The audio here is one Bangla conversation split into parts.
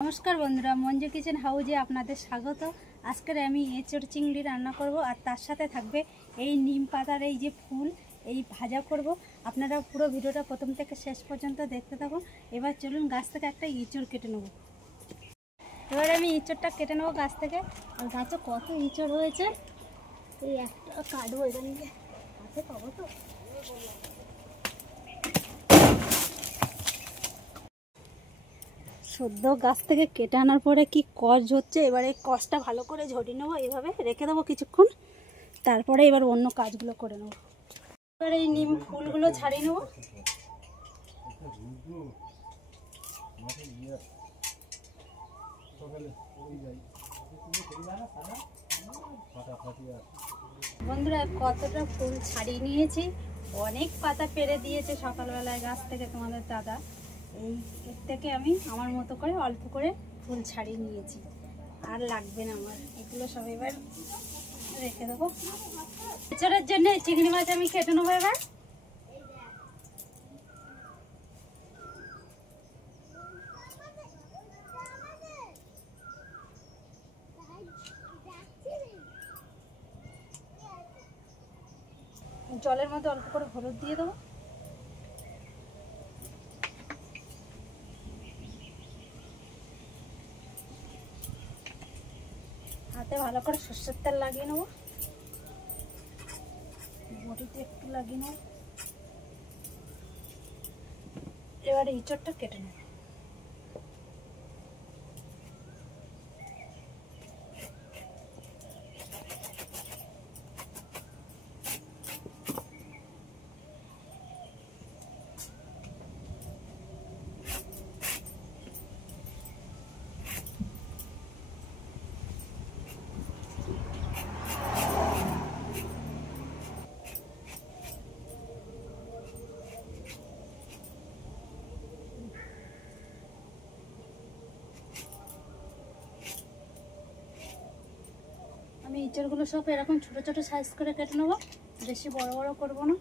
नमस्कार बंधुरा मंजू किचेन हाउजे आपनादेर स्वागत। आजके आमी एचोड़ चिंगड़ी रान्ना करब और तार साथे थाकबे এই নিম পাতার এই যে ফুল এই ভাজা করব। আপনারা পুরো ভিডিওটা প্রথম থেকে শেষ পর্যন্ত দেখতে থাকুন। এবার চলুন গাছ থেকে একটা ইঁচড় কেটে নেব। এবার আমি ইঁচড়টা কেটে নেব গাছ থেকে। আর গাছে কত ইঁচড় হয়েছে, এই একটা কাটবো এখান থেকে, গাছে পাবো তো। সদ্য গাছ থেকে কেটে আনার পরে কি কষ হচ্ছে, এবার এই কষটা ভালো করে ঝরিয়ে নেবো, এইভাবে রেখে দেবো কিছুক্ষণ, তারপরে এবার অন্য কাজগুলো করে নেবো। এবার এই নিম ফুলগুলো ছাড়িয়ে নেবো। বন্ধুরা কতটা ফুল ছাড়িয়ে নিয়েছি, অনেক পাতা পেরে দিয়েছে সকালবেলায় গাছ থেকে তোমাদের দাদা। এই থেকে আমি আমার মতো করে অল্প করে ফুল ছাড়িয়ে নিয়েছি, আর লাগবে না আমার, এগুলো সব এবার রেখে দেবো। এছাড়ার জন্য চিংড়ি মাছ আমি কেটে নেবো। এবার জলের মধ্যে অল্প করে হলুদ দিয়ে দেবো। হাতে ভালো করে সরষের তেল লাগিয়ে নেবো, বটিতে একটু লাগিয়ে নেবো। এবারে ইঁচড়টা কেটে নেবো। আমি ইঁচড়গুলো সব এরকম ছোট ছোট সাইজ করে কেটে নেবো, বেশি বড় বড় করবো না,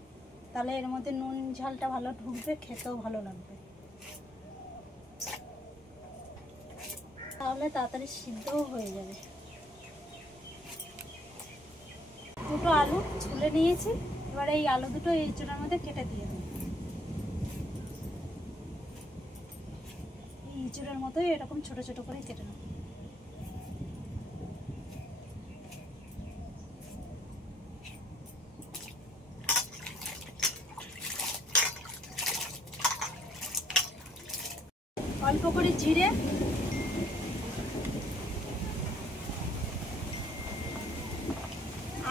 তাহলে এর মধ্যে নুন ঝালটা ভালো ঢুকবে, খেতেও ভালো লাগবে, তাহলে তাড়াতাড়ি সিদ্ধও হয়ে যাবে। দুটো আলু ছুলে নিয়েছি, এবার এই আলু দুটো এই ইঁচড়ের মধ্যে কেটে দিয়ে দেবো। এই ইঁচড়ের মতোই এরকম ছোট ছোট করে কেটে নেবো। অল্প করে জিরে,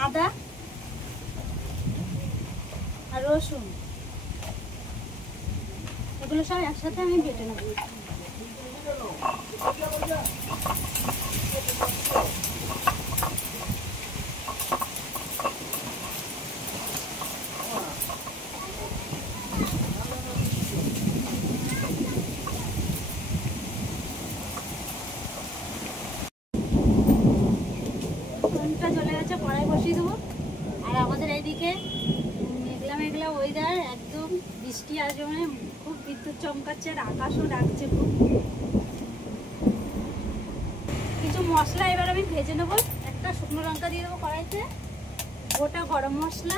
আদা আর রসুন, এগুলো সব একসাথে আমি বেটে নেব। চলে গেছে, কড়াই বসিয়ে দেবো। আর আমাদের এইদিকে মেঘলা মেঘলা ওয়েদার, একদম বৃষ্টি আসবে, মানে খুব বিদ্যুৎ চমকাচ্ছে, আর আকাশও ডাকছে খুব। কিছু মশলা এবার আমি ভেজে নেবো। একটা শুকনো লঙ্কা দিয়ে দেবো কড়াইতে, গোটা গরম মশলা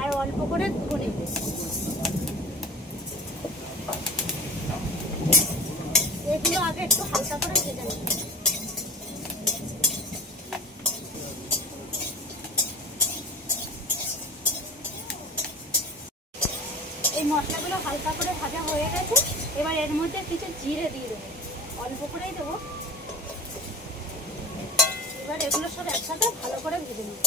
আর অল্প করে ধনে, এগুলো আগে একটু হালকা করে ভেজে নেবো। এই মশলাগুলো হালকা করে ভাজা হয়ে গেছে, এবার এর মধ্যে কিছু জিরে দিয়ে দেবো, অল্প করেই দেবো। এবার এগুলো সব একসাথে ভালো করে ভেজে নেব।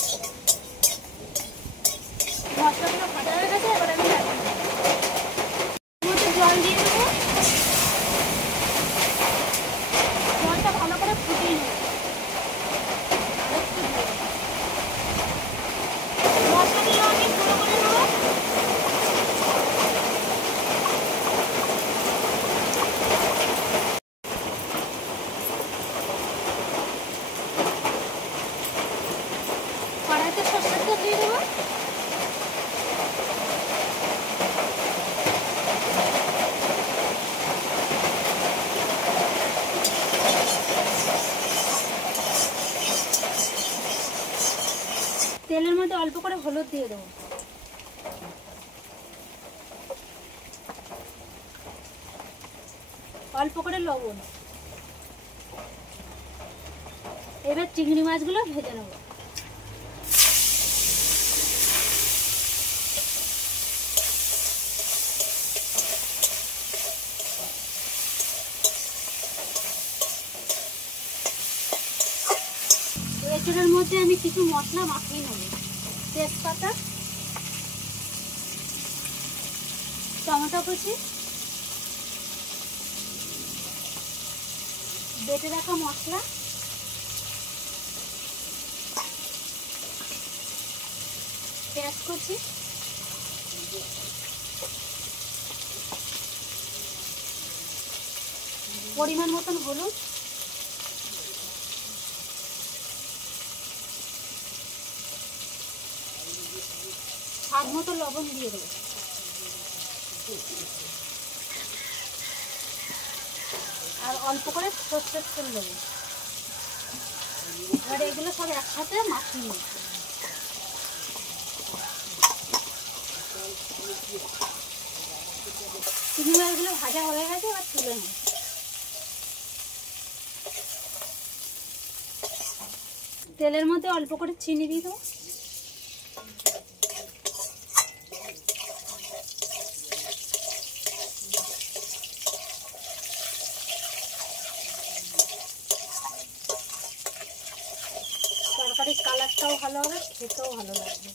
মশলাগুলো ভাজা হয়ে গেছে, এবার আমি এর মধ্যে জল দিয়ে দেবো, জলটা ভালো করে ফুটিয়ে নেব। মশলাগুলো আমি গুঁড়ো করে নেবো। কড়াইতে সরষের তেল দিয়ে দেবো। অল্প করে হলুদ দিয়ে দেবো। অল্প করে লবণ। এবার চিংড়ি মাছগুলো ভেজে নেব। এটার মধ্যে আমি কিছু মশলা মাখিয়ে নেব। তেজপাতা, টমেটো কুচি, বেটে রাখা মশলা, পেঁয়াজ কুচি, পরিমাণ মতন হলুদ, স্বাদ মতো লবণ দিয়ে দেবো। আর অল্প করে সর্ষের তেল দেবো। এবার এগুলো সব একসাথে মাখিয়ে নেব। চিংড়ি মাছগুলো ভাজা হয়ে গেছে, এবার তুলে নেব। তেলের মধ্যে অল্প করে চিনি দিয়ে দেবো। তরকারির কালারটাও ভালো হবে, খেতেও ভালো লাগবে।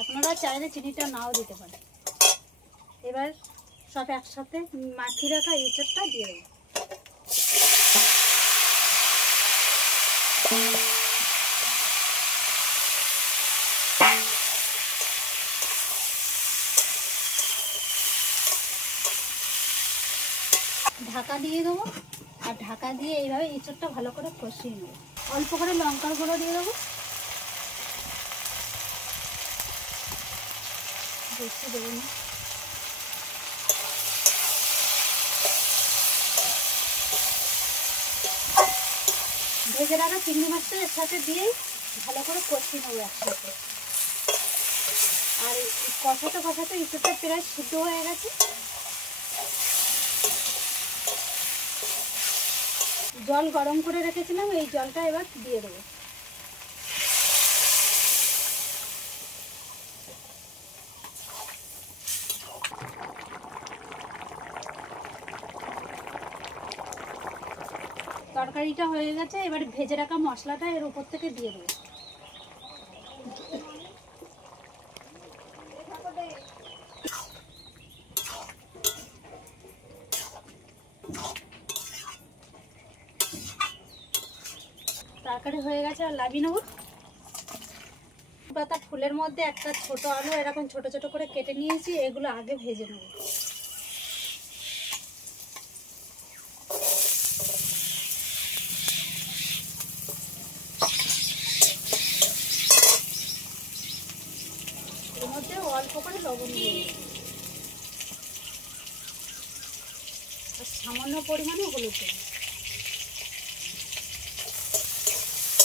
আপনারা চাইলে চিনিটা নাও দিতে পারেন। এবার সব একসাথে মাখিয়ে রাখা এঁচোড়টা দিয়ে দেবো। ঢাকা দিয়ে দেবো। আর ঢাকা দিয়ে এইভাবে এঁচোড়টা ভালো করে কষিয়ে নেব। অল্প করে লঙ্কার গুঁড়ো দিয়ে দেবো, বেশি দেবো না। ভেজে রাখা চিংড়ি মাছটা এর সাথে দিয়েই ভালো করে কষিয়ে নেবো একসাথে। আর কষাতে কষাতে এঁচোড়টা প্রায় সিদ্ধ হয়ে গেছে। জল গরম করে রেখেছিলাম, এই জলটা এবার দিয়ে দেবো। তরকারিটা হয়ে গেছে, এবার ভেজে রাখা মশলাটা এর উপর থেকে দিয়ে দেবো। তরকারি হয়ে গেছে, আর লাভিয়ে নেবো। পাতা ফুলের মধ্যে একটা ছোট আলু এরকম ছোট ছোট করে কেটে নিয়েছি, এগুলো আগে ভেজে নেব। এর মধ্যে অল্প করে লবণ দিয়ে দেব, আর সামান্য পরিমাণে হলুদ দেব।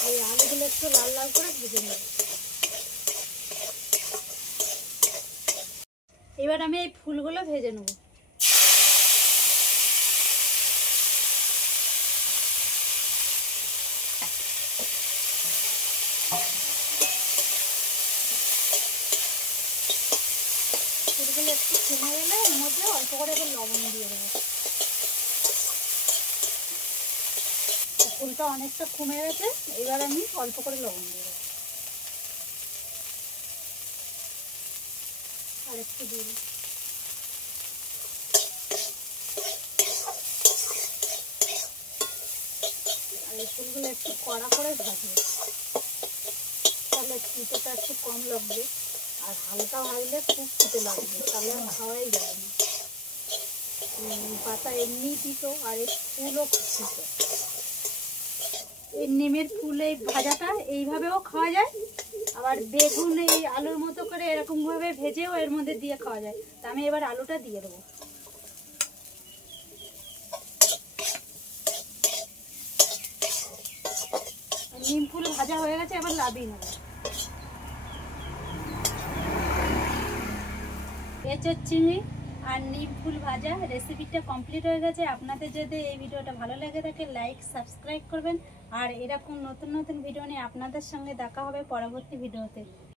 এই আলুগুলো একটু লাল লাল করে ভেজে নেব। এবার আমি এই ফুলগুলো ভেজে নেব। ফুলগুলো একটু কমে গেলে এর মধ্যে অল্প করে এবার লবণ দিয়ে দেবো। ফুলটা অনেকটা কমে গেছে, এবার আমি অল্প করে লবণ দিয়ে দেবো। আর একটু দিয়ে দেবো। আর এই ফুলগুলো একটু কড়া করে ভাজবে, তাহলে ফুলটা একটু কম লাগবে। আর হালকা ভাজলে খুব খেতে লাগবে, তাহলে আর খাওয়াই যাবে না। পাতা এমনি দিতো, আর এই ফুলও খুব দিত। এই নিমের ফুল এই ভাজাটা এইভাবেও খাওয়া যায়, আবার বেগুন এই আলুর মতো করে এরকম ভাবে ভেজেও এর মধ্যে দিয়ে খাওয়া যায়। তা আমি এবার আলুটা দিয়ে দেবো। নিম ফুল ভাজা হয়ে গেছে, এবার নামিয়ে নেব। এঁচোড় চিংড়ি আর নিম ফুল ভাজা রেসিপিটা কমপ্লিট হয়ে গেছে। আপনাদের যদি এই ভিডিওটা ভালো লেগে থাকে লাইক সাবস্ক্রাইব করবেন, আর এরকম নতুন নতুন ভিডিও নিয়ে আপনাদের সঙ্গে দেখা হবে পরবর্তী ভিডিওতে।